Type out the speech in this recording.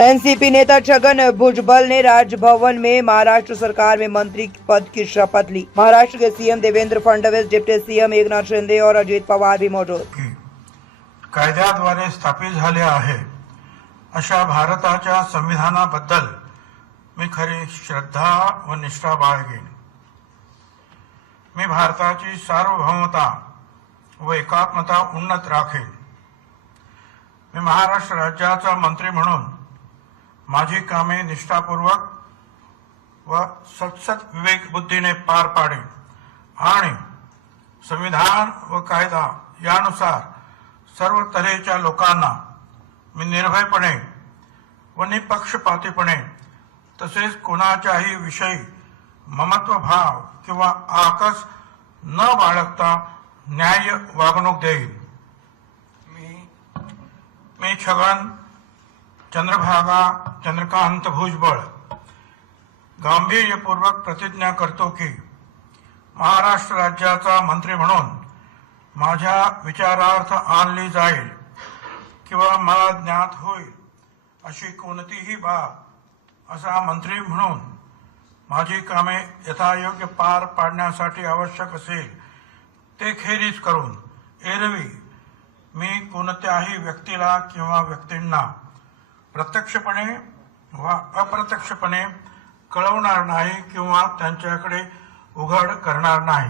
NCP नेता छगन भुजबल ने राजभवन में महाराष्ट्र सरकार में मंत्री पद की शपथ ली। महाराष्ट्र के CM Devendra Fadnavis, deputy CM Eknath Shinde और अजित पवार भी मौजूद। कायद्याद्वारे स्थापित झाले आहे अशा भारताच्या संविधानाबद्दल मी खरी श्रद्धा व निष्ठा बाळगेन। मी भारताची सार्वभौमता व एकात्मता उन्नत राखेन। मी महाराष्ट्र राज्याचा मंत्री म्हणून माझी कामे निष्ठापूर्वक व सतसत विवेक बुद्धीने पार पाडेन आणि संविधान व कायदा यानुसार सर्व तऱ्हेच्या लोकांना मी निर्भयपणे व निपक्षपातीपणे तसेच कोणाच्याही विषयी ममत्व भाव किंवा आकस न बाळगता न्याय्य वागणूक देईन। मी छगन चंद्रभागा चंद्रकांत भुजबळ गांभीर्यपूर्वक प्रतिज्ञा करतो की महाराष्ट्र राज्याचा मंत्री म्हणून माझ्या विचारार्थ आणली जाईल किंवा मला ज्ञात होईल अशी कोणतीही बाब असा मंत्री म्हणून माझी कामे यथायोग्य पार पाडण्यासाठी आवश्यक असेल ते खेरीज करून एरवी मी कोणत्याही व्यक्तीला किंवा व्यक्तींना प्रत्यक्षपणे वा अप्रत्यक्षपणे कळवणार नाही किंवा त्यांच्याकडे उघड करणार नाही।